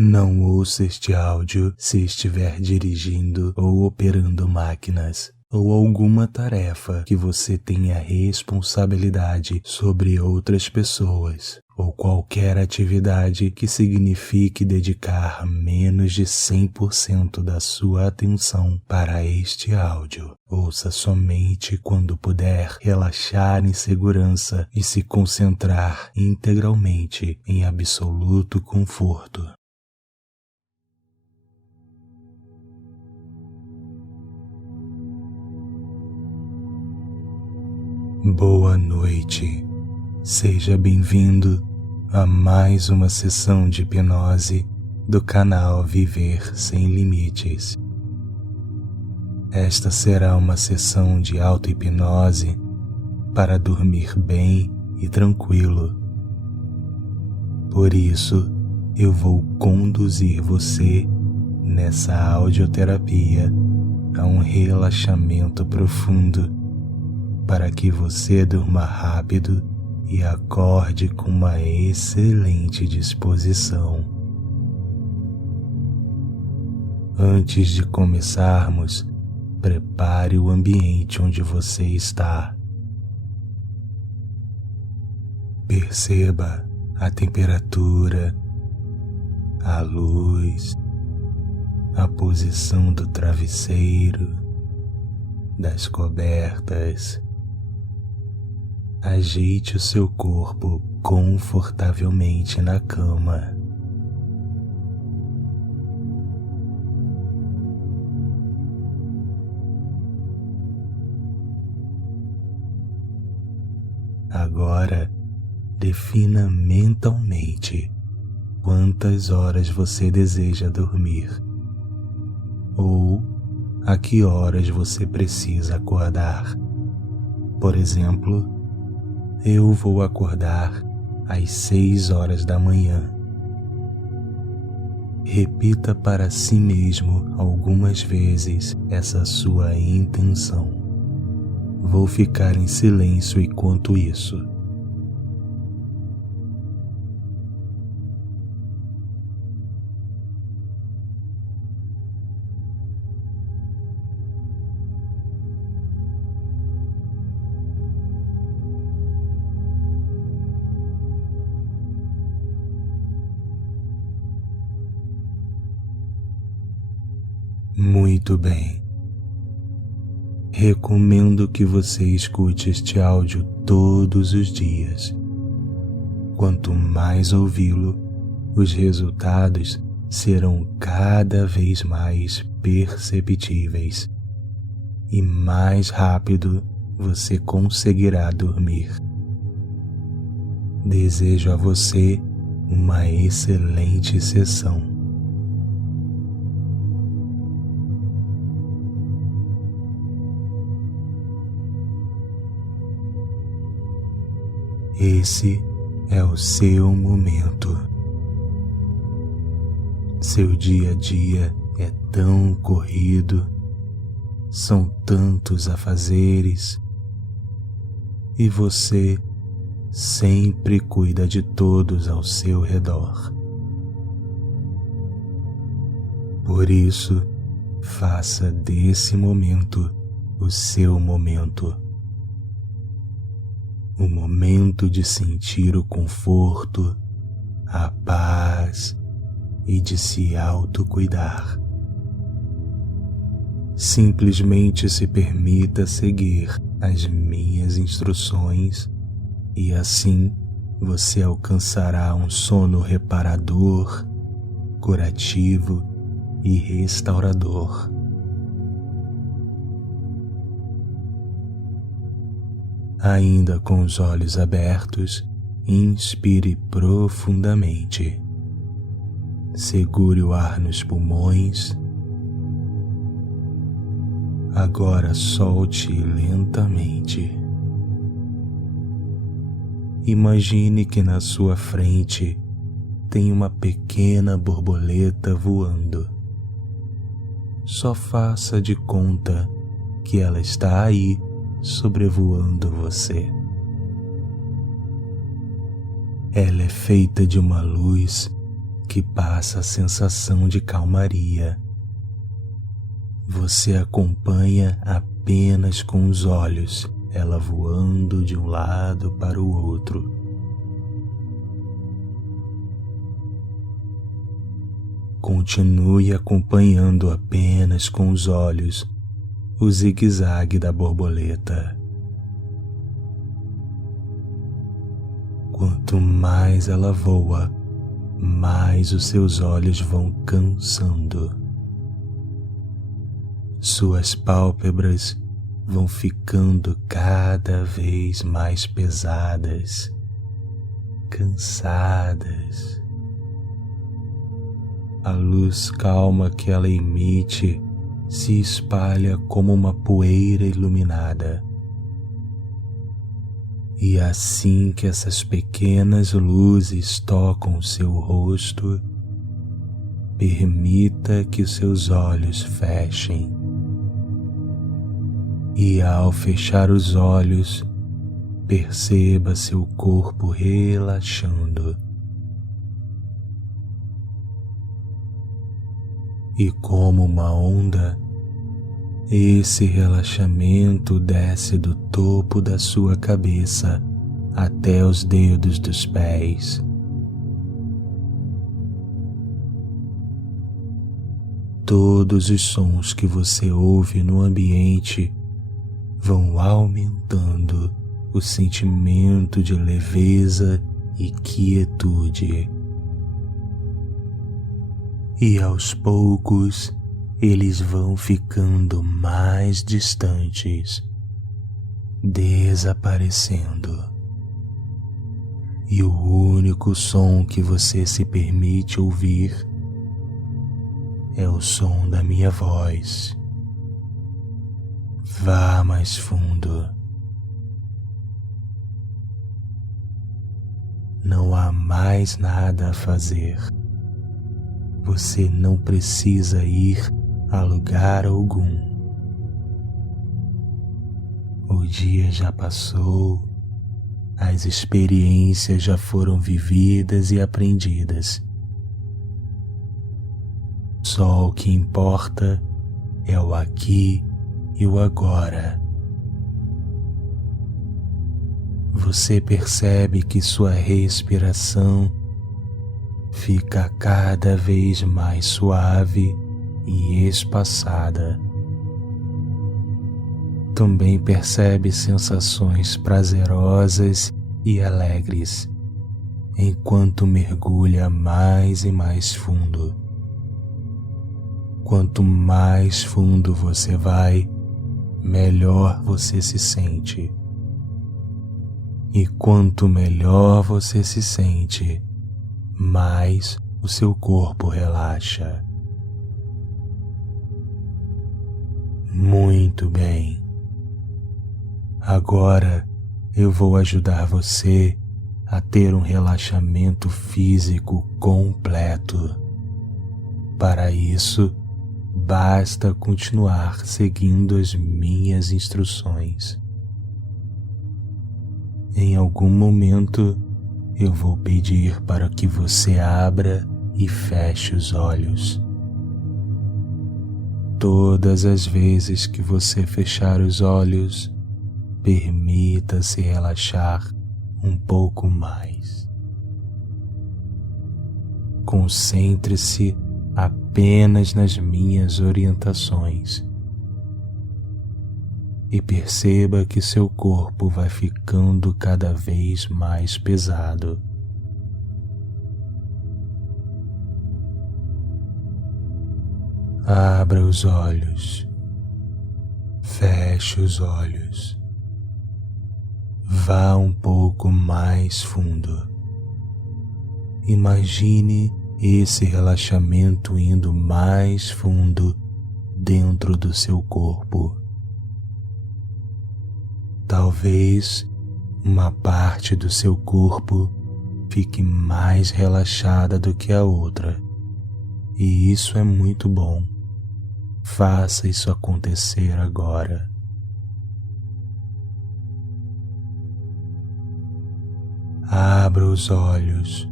Não ouça este áudio se estiver dirigindo ou operando máquinas, ou alguma tarefa que você tenha responsabilidade sobre outras pessoas, ou qualquer atividade que signifique dedicar menos de 100% da sua atenção para este áudio. Ouça somente quando puder relaxar em segurança e se concentrar integralmente em absoluto conforto. Boa noite. Seja bem-vindo a mais uma sessão de hipnose do canal Viver Sem Limites. Esta será uma sessão de auto-hipnose para dormir bem e tranquilo. Por isso, eu vou conduzir você nessa audioterapia a um relaxamento profundo para que você durma rápido e acorde com uma excelente disposição. Antes de começarmos, prepare o ambiente onde você está. Perceba a temperatura, a luz, a posição do travesseiro, das cobertas. Ajeite o seu corpo confortavelmente na cama. Agora, defina mentalmente quantas horas você deseja dormir, ou a que horas você precisa acordar. Por exemplo, eu vou acordar às 6 horas da manhã. Repita para si mesmo algumas vezes essa sua intenção. Vou ficar em silêncio enquanto isso. Muito bem. Recomendo que você escute este áudio todos os dias. Quanto mais ouvi-lo, os resultados serão cada vez mais perceptíveis e mais rápido você conseguirá dormir. Desejo a você uma excelente sessão. Esse é o seu momento. Seu dia a dia é tão corrido, são tantos afazeres, e você sempre cuida de todos ao seu redor. Por isso, faça desse momento o seu momento. O momento de sentir o conforto, a paz e de se autocuidar. Simplesmente se permita seguir as minhas instruções e assim você alcançará um sono reparador, curativo e restaurador. Ainda com os olhos abertos, inspire profundamente. Segure o ar nos pulmões. Agora solte lentamente. Imagine que na sua frente tem uma pequena borboleta voando. Só faça de conta que ela está aí sobrevoando você. Ela é feita de uma luz que passa a sensação de calmaria. Você acompanha apenas com os olhos, ela voando de um lado para o outro. Continue acompanhando apenas com os olhos o zigue-zague da borboleta. Quanto mais ela voa, mais os seus olhos vão cansando. Suas pálpebras vão ficando cada vez mais pesadas, cansadas. A luz calma que ela emite se espalha como uma poeira iluminada. E assim que essas pequenas luzes tocam seu rosto, permita que os seus olhos fechem. E ao fechar os olhos, perceba seu corpo relaxando. E como uma onda, esse relaxamento desce do topo da sua cabeça até os dedos dos pés. Todos os sons que você ouve no ambiente vão aumentando o sentimento de leveza e quietude. E aos poucos, eles vão ficando mais distantes, desaparecendo. E o único som que você se permite ouvir é o som da minha voz. Vá mais fundo. Não há mais nada a fazer. Você não precisa ir a lugar algum. O dia já passou, as experiências já foram vividas e aprendidas. Só o que importa é o aqui e o agora. Você percebe que sua respiração fica cada vez mais suave e espaçada. Também percebe sensações prazerosas e alegres, enquanto mergulha mais e mais fundo. Quanto mais fundo você vai, melhor você se sente. E quanto melhor você se sente, mais o seu corpo relaxa. Muito bem. Agora eu vou ajudar você a ter um relaxamento físico completo. Para isso, basta continuar seguindo as minhas instruções. Em algum momento, eu vou pedir para que você abra e feche os olhos. Todas as vezes que você fechar os olhos, permita-se relaxar um pouco mais. Concentre-se apenas nas minhas orientações e perceba que seu corpo vai ficando cada vez mais pesado. Abra os olhos, feche os olhos, vá um pouco mais fundo. Imagine esse relaxamento indo mais fundo dentro do seu corpo. Talvez uma parte do seu corpo fique mais relaxada do que a outra, e isso é muito bom. Faça isso acontecer agora. Abra os olhos,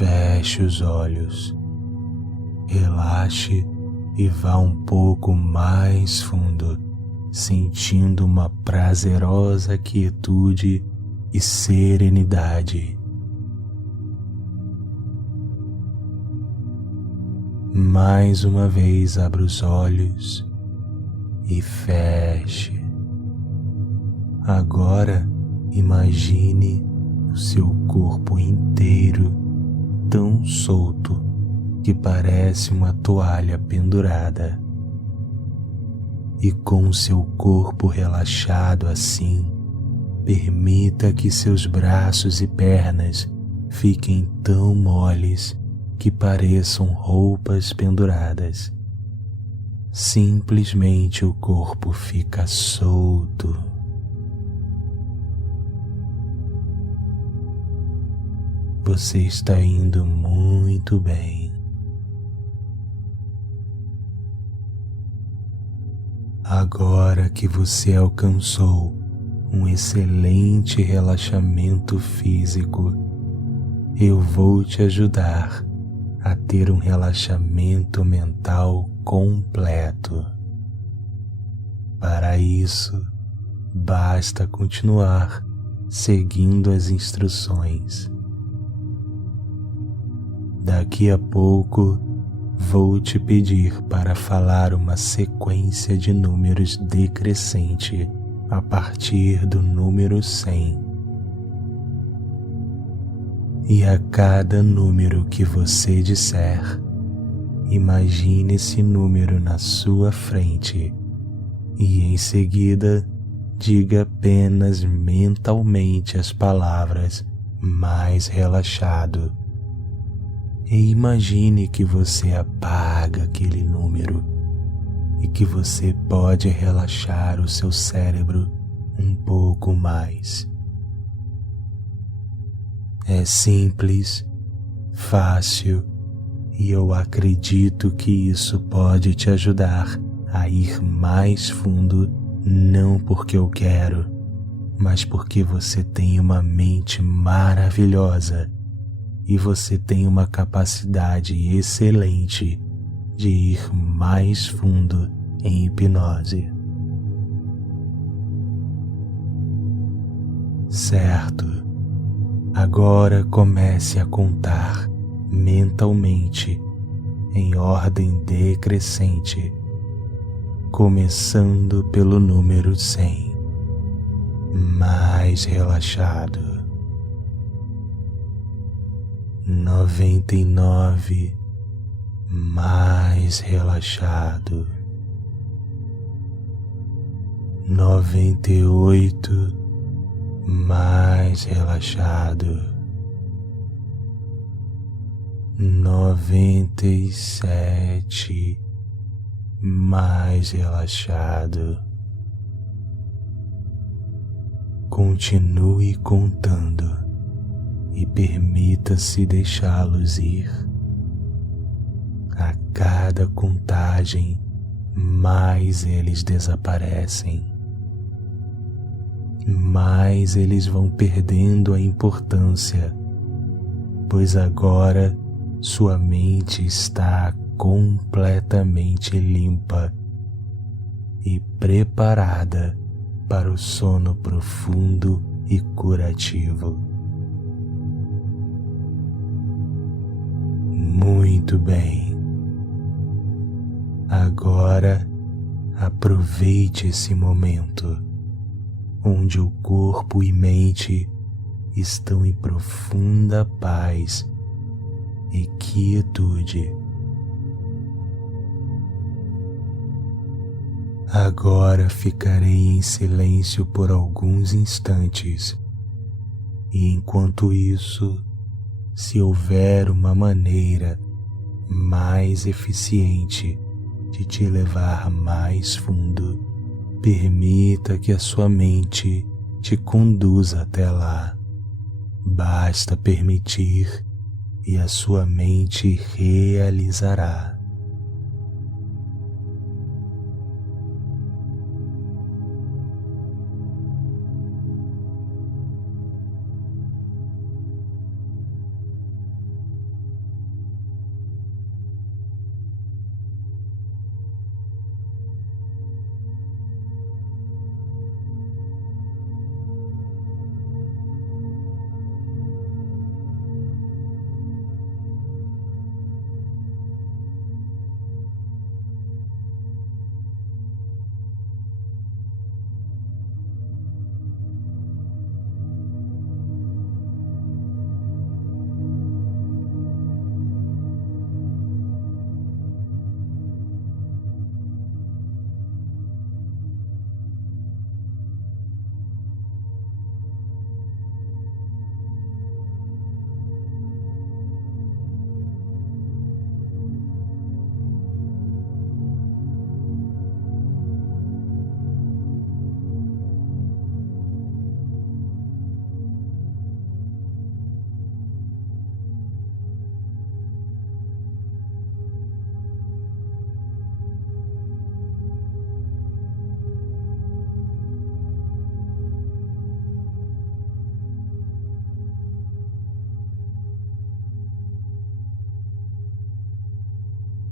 Feche os olhos, relaxe e vá um pouco mais fundo, sentindo uma prazerosa quietude e serenidade. Mais uma vez abra os olhos e feche. Agora imagine o seu corpo inteiro tão solto que parece uma toalha pendurada. E com seu corpo relaxado assim, permita que seus braços e pernas fiquem tão moles que pareçam roupas penduradas. Simplesmente o corpo fica solto. Você está indo muito bem. Agora que você alcançou um excelente relaxamento físico, eu vou te ajudar a ter um relaxamento mental completo. Para isso, basta continuar seguindo as instruções. Daqui a pouco, vou te pedir para falar uma sequência de números decrescente a partir do número 100. E a cada número que você disser, imagine esse número na sua frente e em seguida diga apenas mentalmente as palavras mais relaxado. E imagine que você apaga aquele número e que você pode relaxar o seu cérebro um pouco mais. É simples, fácil e eu acredito que isso pode te ajudar a ir mais fundo, não porque eu quero, mas porque você tem uma mente maravilhosa e você tem uma capacidade excelente de ir mais fundo em hipnose. Certo. Agora comece a contar mentalmente em ordem decrescente, começando pelo número 100, mais relaxado. 99, mais relaxado. 98, mais relaxado. 97, mais relaxado. Continue contando e permita-se deixá-los ir. A cada contagem, mais eles desaparecem. Mais eles vão perdendo a importância, pois agora sua mente está completamente limpa e preparada para o sono profundo e curativo. Muito bem. Agora aproveite esse momento onde o corpo e mente estão em profunda paz e quietude. Agora ficarei em silêncio por alguns instantes, e enquanto isso, se houver uma maneira mais eficiente de te levar mais fundo, permita que a sua mente te conduza até lá. Basta permitir e a sua mente realizará.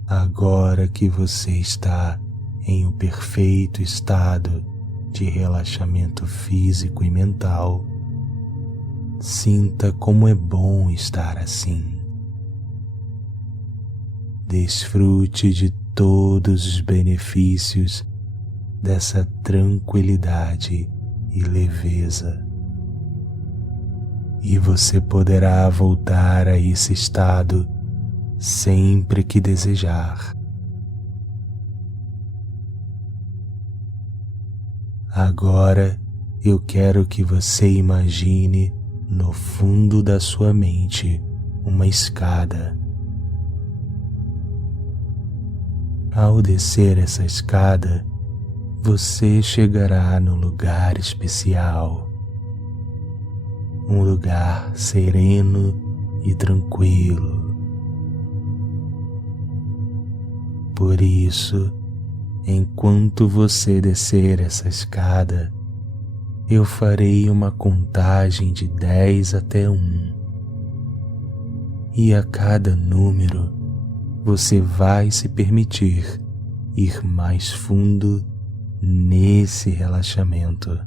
Agora que você está em um perfeito estado de relaxamento físico e mental, sinta como é bom estar assim. Desfrute de todos os benefícios dessa tranquilidade e leveza. E você poderá voltar a esse estado sempre que desejar. Agora eu quero que você imagine no fundo da sua mente uma escada. Ao descer essa escada, você chegará num lugar especial, um lugar sereno e tranquilo. Por isso, enquanto você descer essa escada, eu farei uma contagem de 10 até 1. E a cada número, você vai se permitir ir mais fundo nesse relaxamento.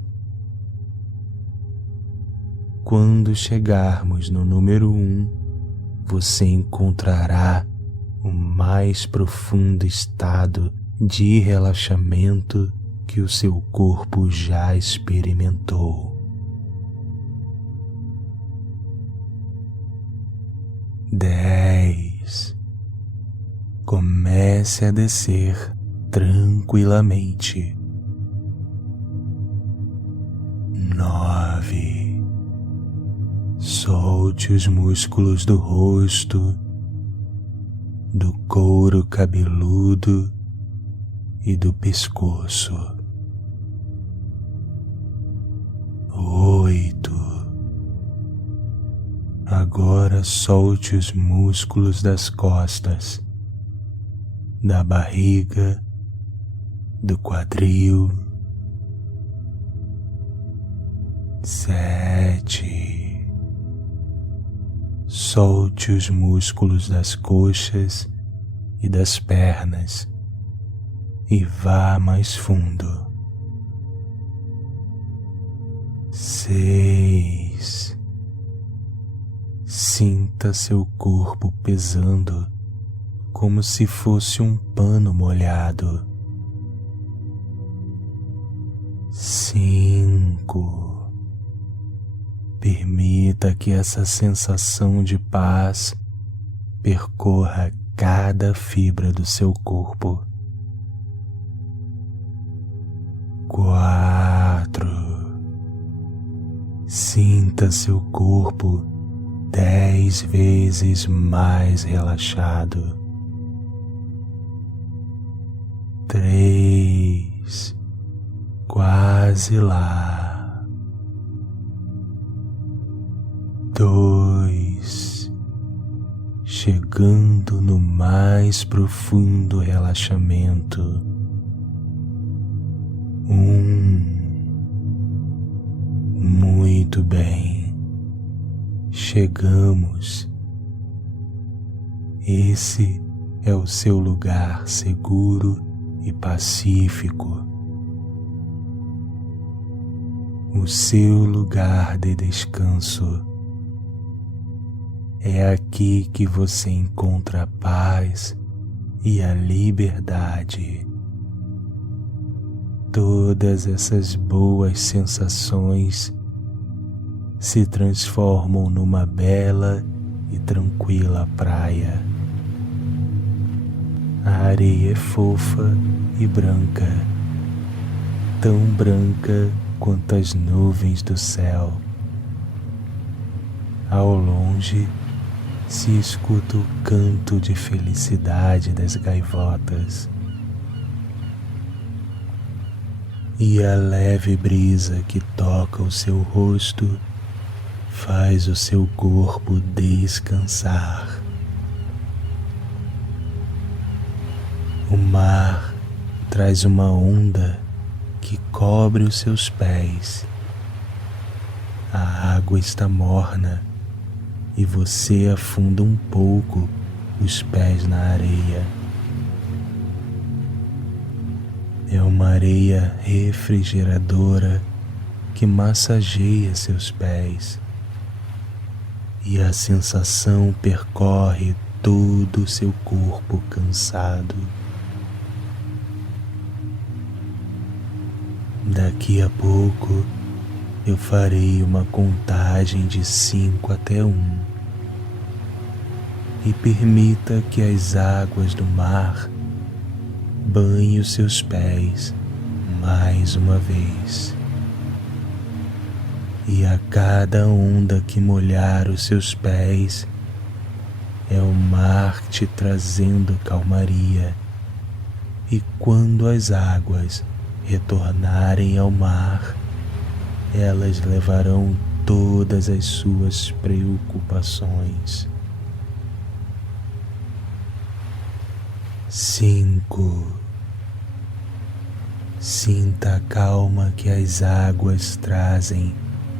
Quando chegarmos no número 1, você encontrará o mais profundo estado de relaxamento que o seu corpo já experimentou. 10. Comece a descer tranquilamente. 9. Solte os músculos do rosto, do couro cabeludo e do pescoço. 8. Agora solte os músculos das costas, da barriga, do quadril. 7. Solte os músculos das coxas e das pernas e vá mais fundo. 6. Sinta seu corpo pesando como se fosse um pano molhado. 5. Permita que essa sensação de paz percorra cada fibra do seu corpo. 4. Sinta seu corpo 10 vezes mais relaxado. 3. Quase lá. 2. Chegando no mais profundo relaxamento. 1. Muito bem. Chegamos. Esse é o seu lugar seguro e pacífico. O seu lugar de descanso. É aqui que você encontra a paz e a liberdade. Todas essas boas sensações se transformam numa bela e tranquila praia. A areia é fofa e branca, tão branca quanto as nuvens do céu. Ao longe, se escuta o canto de felicidade das gaivotas e a leve brisa que toca o seu rosto faz o seu corpo descansar. O mar traz uma onda que cobre os seus pés. A água está morna e você afunda um pouco os pés na areia. É uma areia refrigeradora que massageia seus pés e a sensação percorre todo o seu corpo cansado. Daqui a pouco eu farei uma contagem de 5 até 1 e permita que as águas do mar banhem os seus pés mais uma vez. E a cada onda que molhar os seus pés, é o mar te trazendo calmaria. E quando as águas retornarem ao mar, elas levarão todas as suas preocupações. 5. Sinta a calma que as águas trazem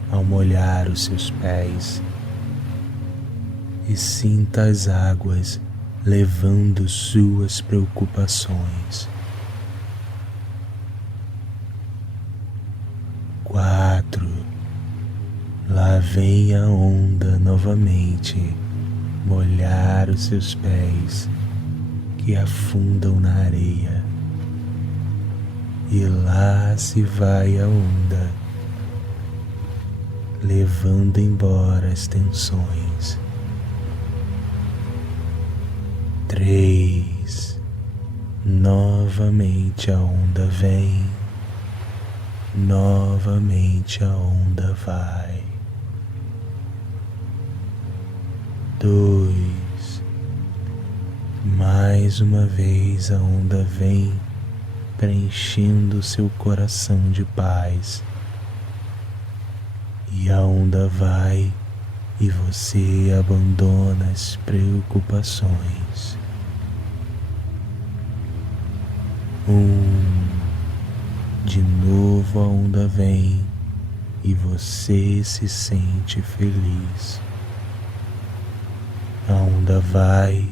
ao molhar os seus pés. E sinta as águas levando suas preocupações. 4. Lá vem a onda novamente molhar os seus pés que afundam na areia. E lá se vai a onda, levando embora as tensões. 3. Novamente a onda vem, novamente a onda vai. 2. Mais uma vez a onda vem, preenchendo seu coração de paz. E a onda vai e você abandona as preocupações. 1. De novo a onda vem e você se sente feliz. A onda vai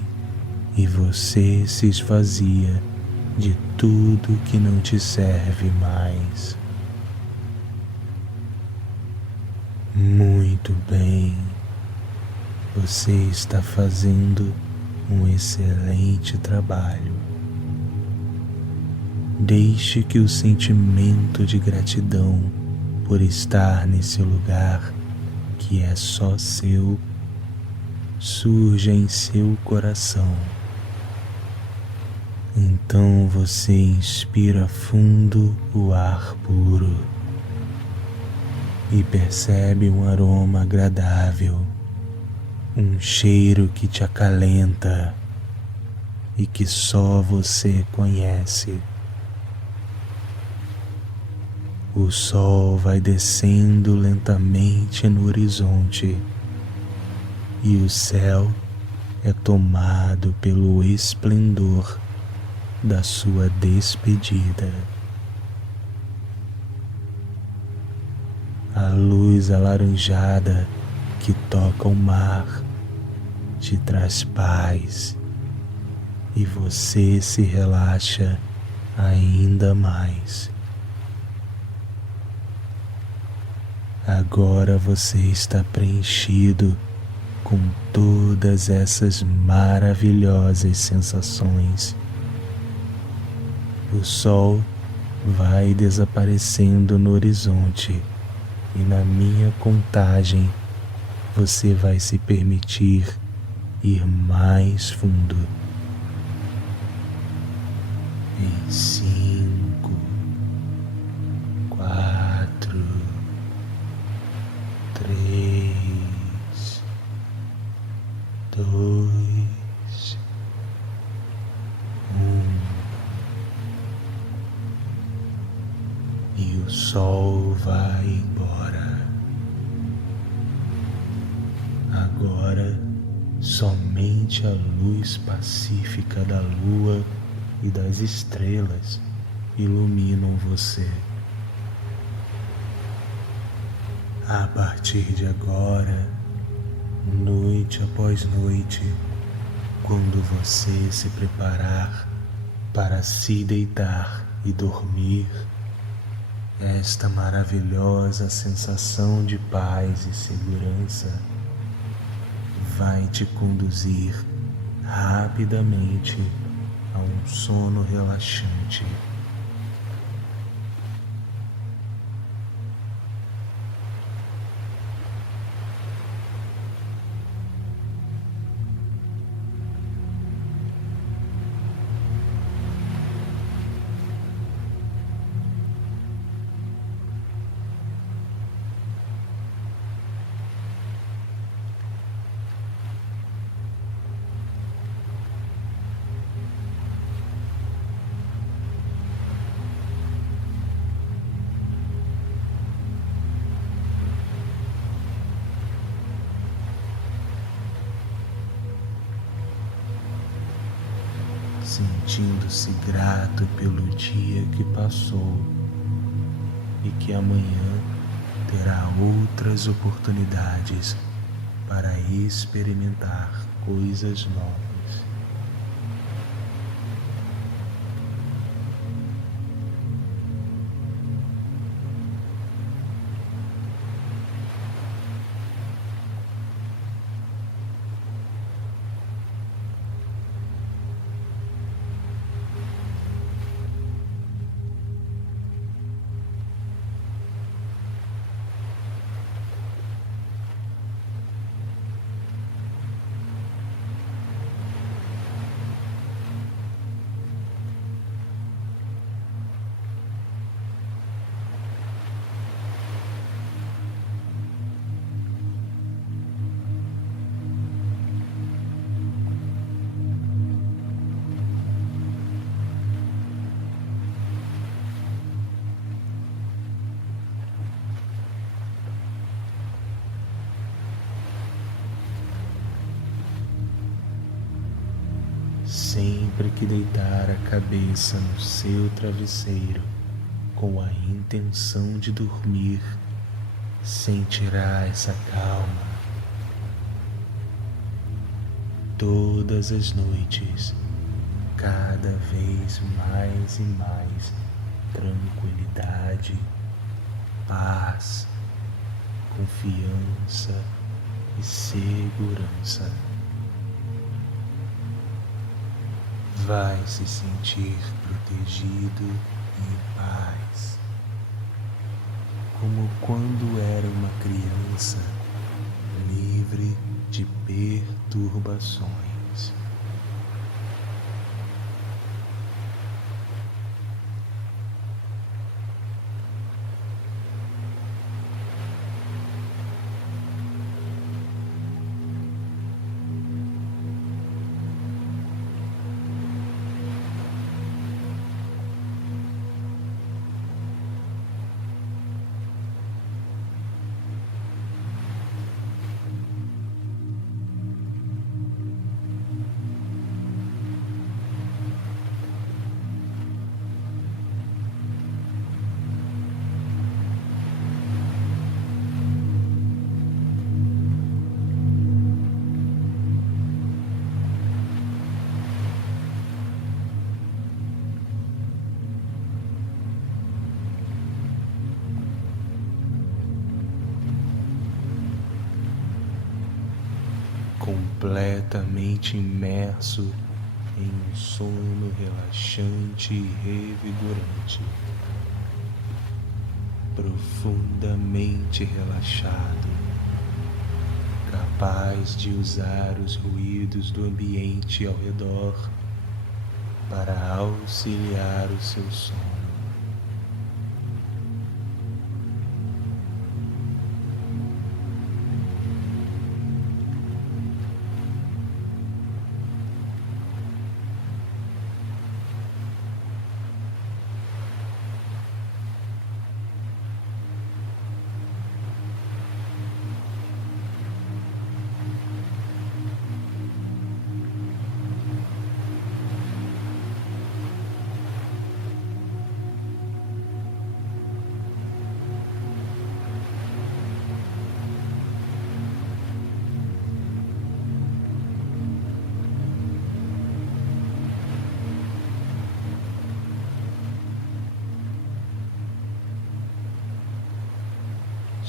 e você se esvazia de tudo que não te serve mais. Muito bem, você está fazendo um excelente trabalho. Deixe que o sentimento de gratidão por estar nesse lugar que é só seu surja em seu coração. Então você inspira fundo o ar puro e percebe um aroma agradável, um cheiro que te acalenta e que só você conhece. O sol vai descendo lentamente no horizonte e o céu é tomado pelo esplendor da sua despedida. A luz alaranjada que toca o mar te traz paz e você se relaxa ainda mais. Agora você está preenchido com todas essas maravilhosas sensações. O sol vai desaparecendo no horizonte e na minha contagem você vai se permitir ir mais fundo. Em 5, 4, 3, 2, 1 e o sol vai embora. Agora somente a luz pacífica da lua e das estrelas iluminam você. A partir de agora, noite após noite, quando você se preparar para se deitar, e dormir, esta maravilhosa sensação de paz e segurança vai te conduzir rapidamente a um sono relaxante. Sentindo-se grato pelo dia que passou e que amanhã terá outras oportunidades para experimentar coisas novas. Sempre que deitar a cabeça no seu travesseiro com a intenção de dormir, sentirá essa calma. Todas as noites, cada vez mais e mais tranquilidade, paz, confiança e segurança. Vai se sentir protegido e em paz, como quando era uma criança, livre de perturbações. Completamente imerso em um sono relaxante e revigorante, profundamente relaxado, capaz de usar os ruídos do ambiente ao redor para auxiliar o seu sono.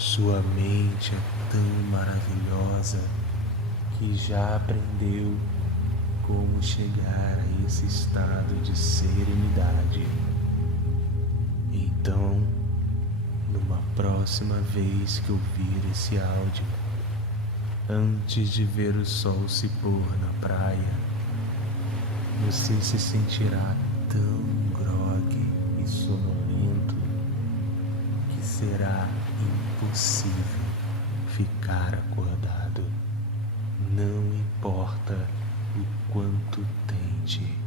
Sua mente é tão maravilhosa que já aprendeu como chegar a esse estado de serenidade. Então, numa próxima vez que ouvir esse áudio, antes de ver o sol se pôr na praia, você se sentirá tão grogue e sonolento que será impossível ficar acordado, não importa o quanto tente.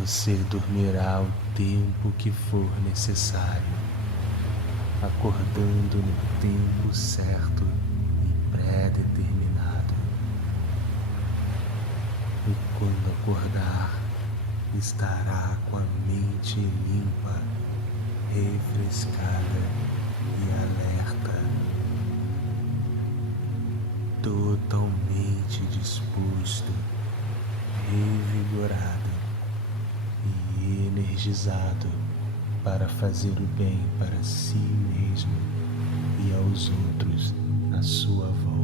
Você dormirá o tempo que for necessário, acordando no tempo certo e pré-determinado. E quando acordar, estará com a mente limpa, refrescada e alerta, totalmente disposto, revigorado e energizado para fazer o bem para si mesmo e aos outros à sua volta.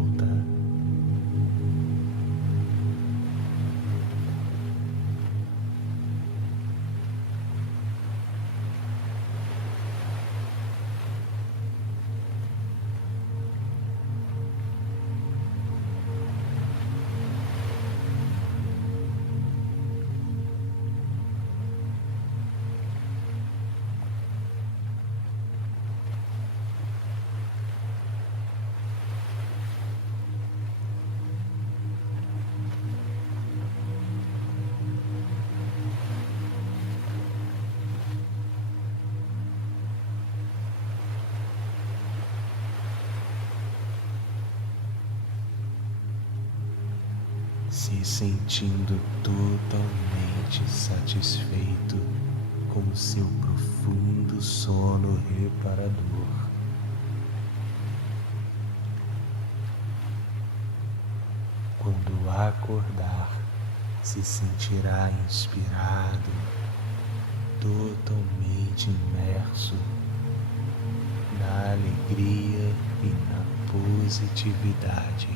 Se sentindo totalmente satisfeito com seu profundo sono reparador. Quando acordar, se sentirá inspirado, totalmente imerso na alegria e na positividade.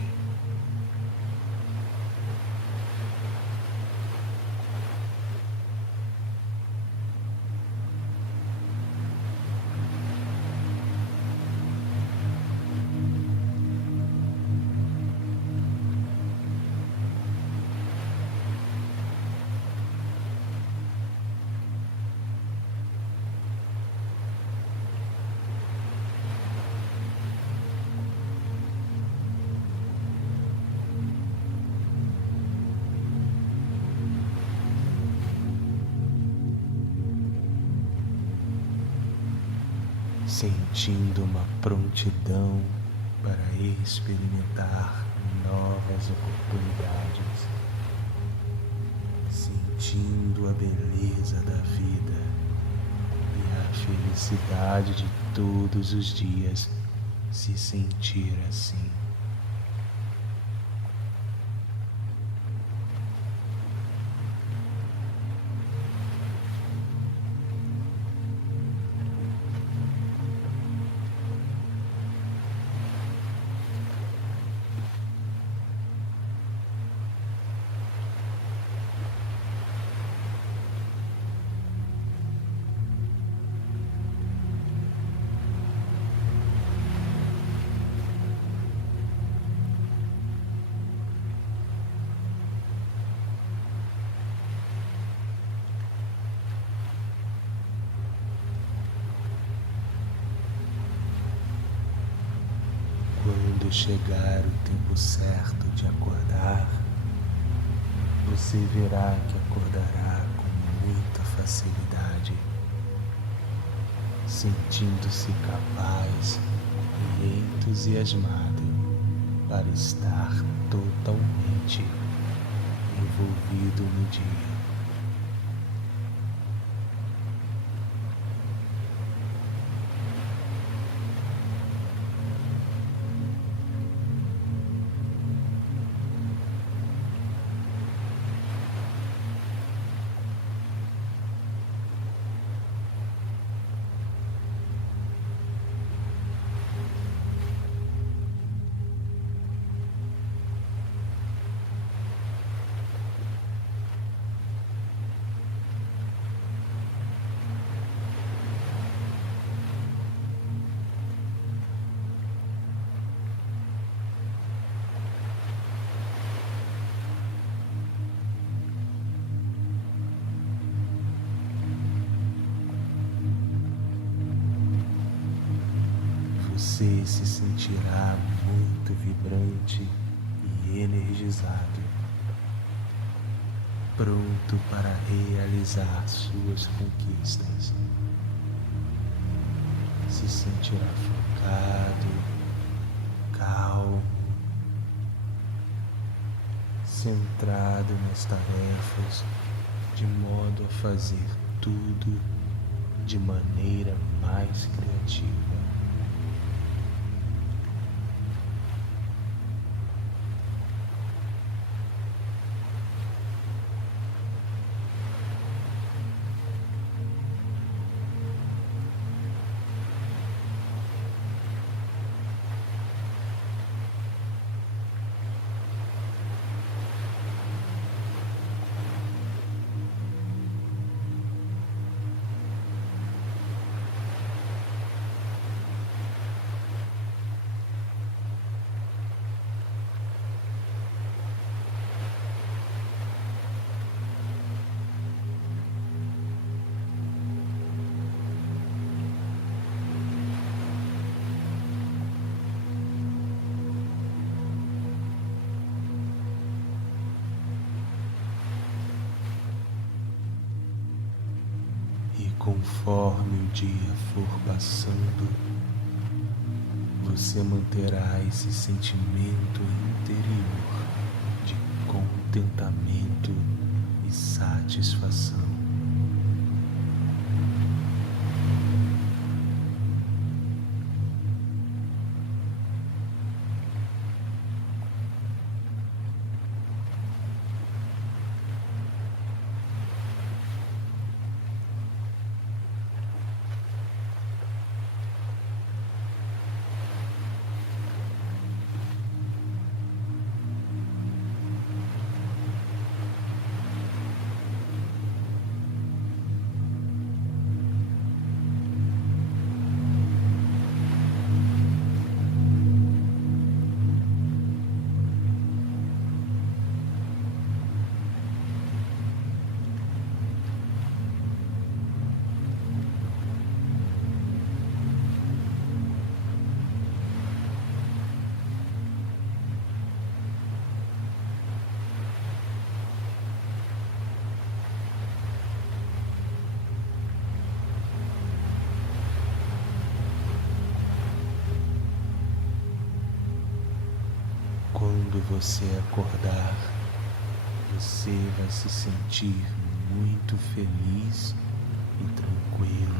Sentindo uma prontidão para experimentar novas oportunidades, sentindo a beleza da vida e a felicidade de todos os dias se sentir assim. chegar o tempo certo de acordar, você verá que acordará com muita facilidade, sentindo-se capaz e entusiasmado para estar totalmente envolvido no dia. Você se sentirá muito vibrante e energizado, pronto para realizar suas conquistas. Se sentirá focado, calmo, centrado nas tarefas, de modo a fazer tudo de maneira mais criativa. E conforme o dia for passando, você manterá esse sentimento interior de contentamento e satisfação. Quando você acordar, você vai se sentir muito feliz e tranquilo.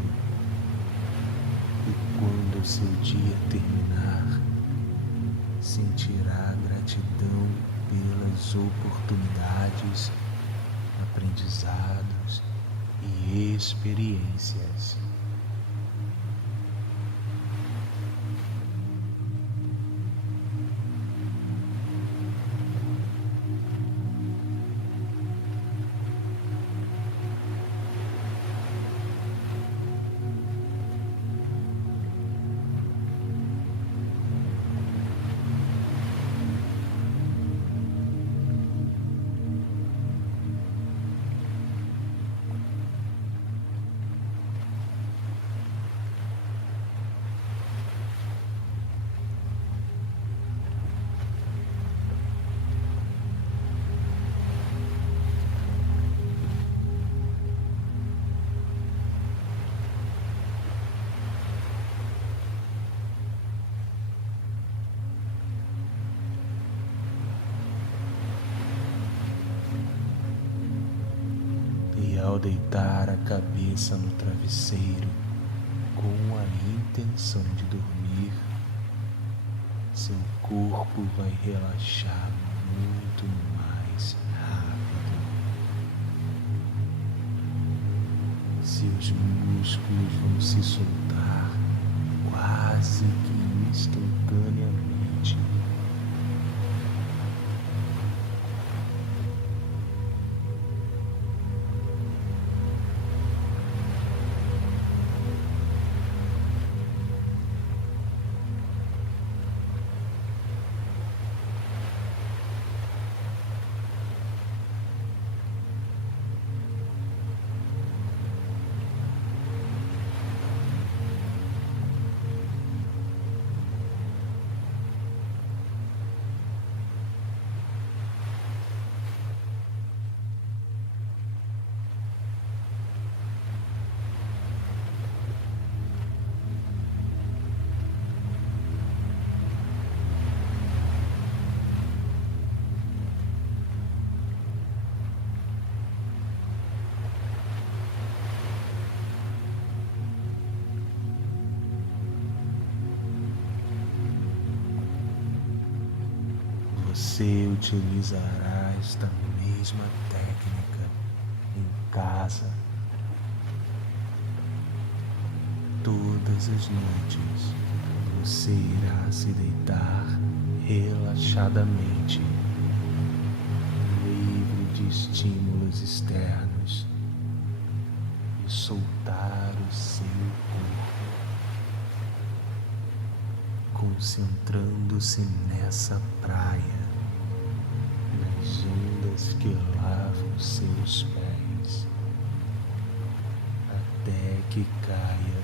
E quando o seu dia terminar, sentirá gratidão pelas oportunidades, aprendizados e experiências. ao deitar a cabeça no travesseiro com a intenção de dormir, seu corpo vai relaxar muito mais rápido. Seus músculos vão se soltar quase que instantaneamente. Você utilizará esta mesma técnica em casa todas as noites. Você irá se deitar relaxadamente, livre de estímulos externos, e soltar o seu corpo, concentrando-se nessa praia, nas ondas que lavam seus pés, até que caia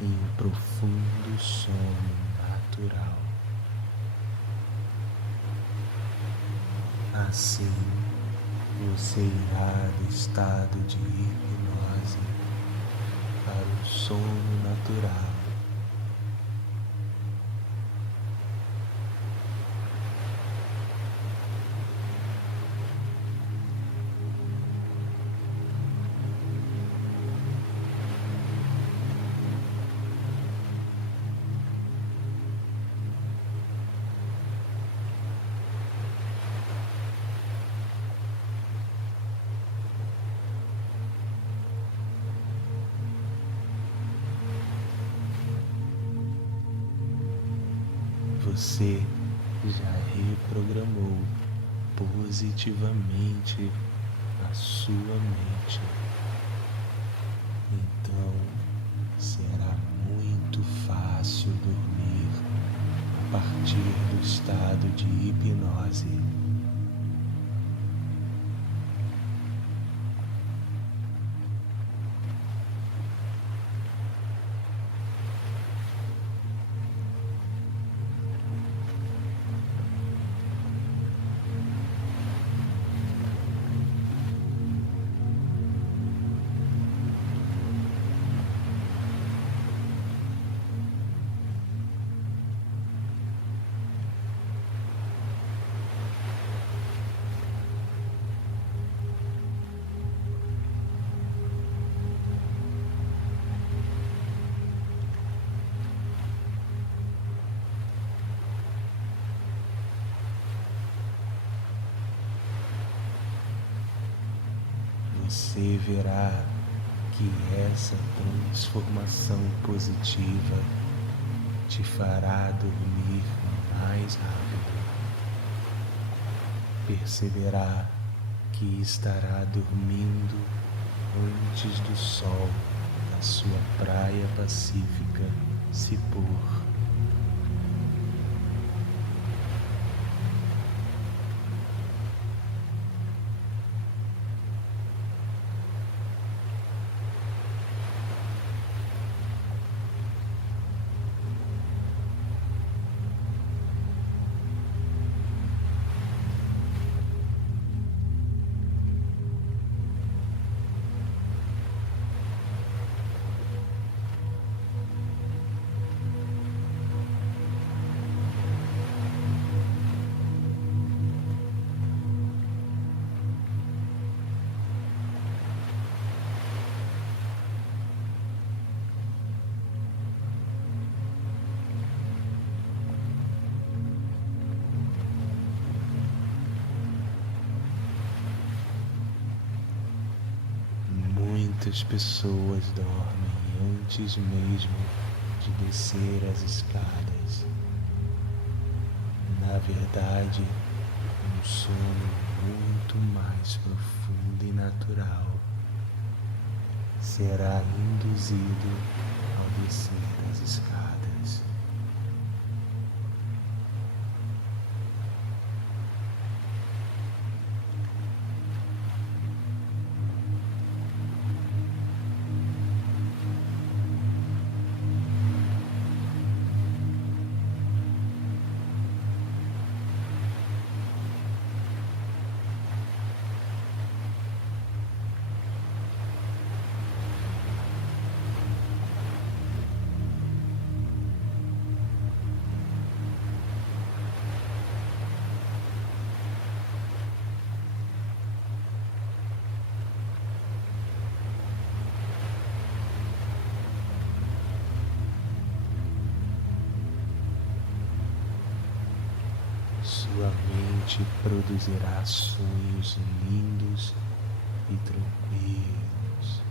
em um profundo sono natural. Assim, você irá do estado de hipnose para o sono natural. Você já reprogramou positivamente a sua mente. Então será muito fácil dormir a partir do estado de hipnose. Você verá que essa transformação positiva te fará dormir mais rápido. Perceberá que estará dormindo antes do sol da sua praia pacífica se pôr. Muitas pessoas dormem antes mesmo de descer as escadas. Na verdade, um sono muito mais profundo e natural será induzido ao descer as escadas. Sua mente produzirá sonhos lindos e tranquilos.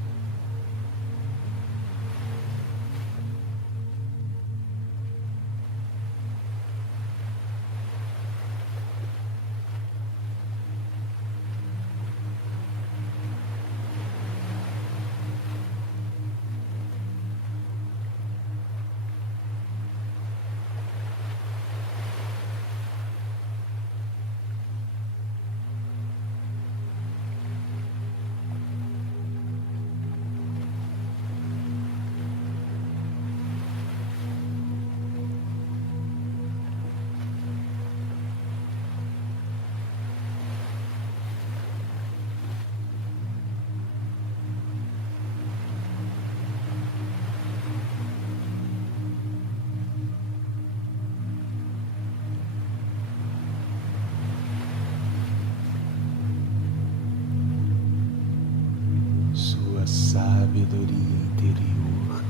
Sua sabedoria interior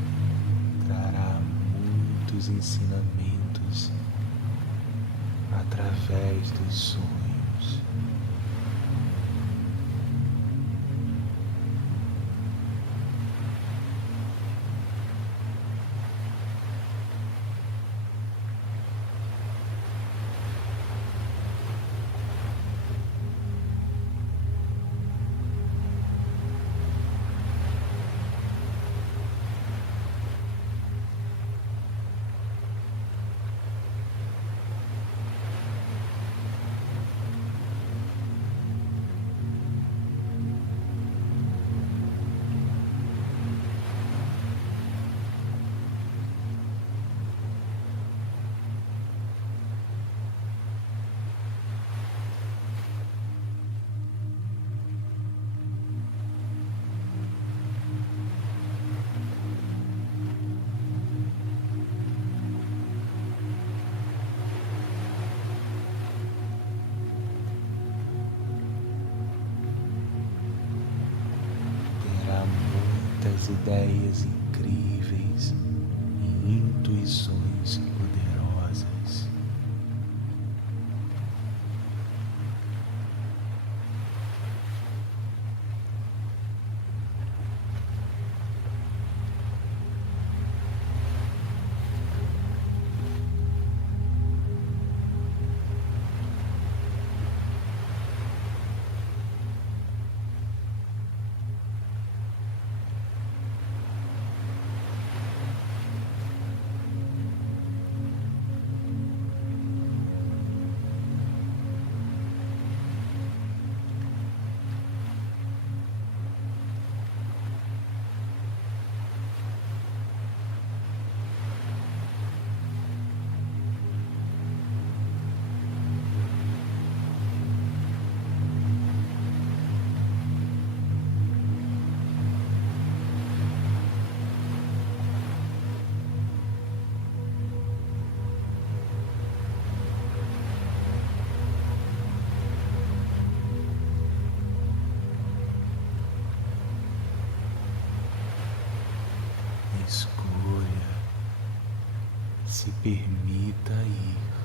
trará muitos ensinamentos através dos sonhos. Muitas ideias incríveis e intuições poderosas. Escolha, se permita ir.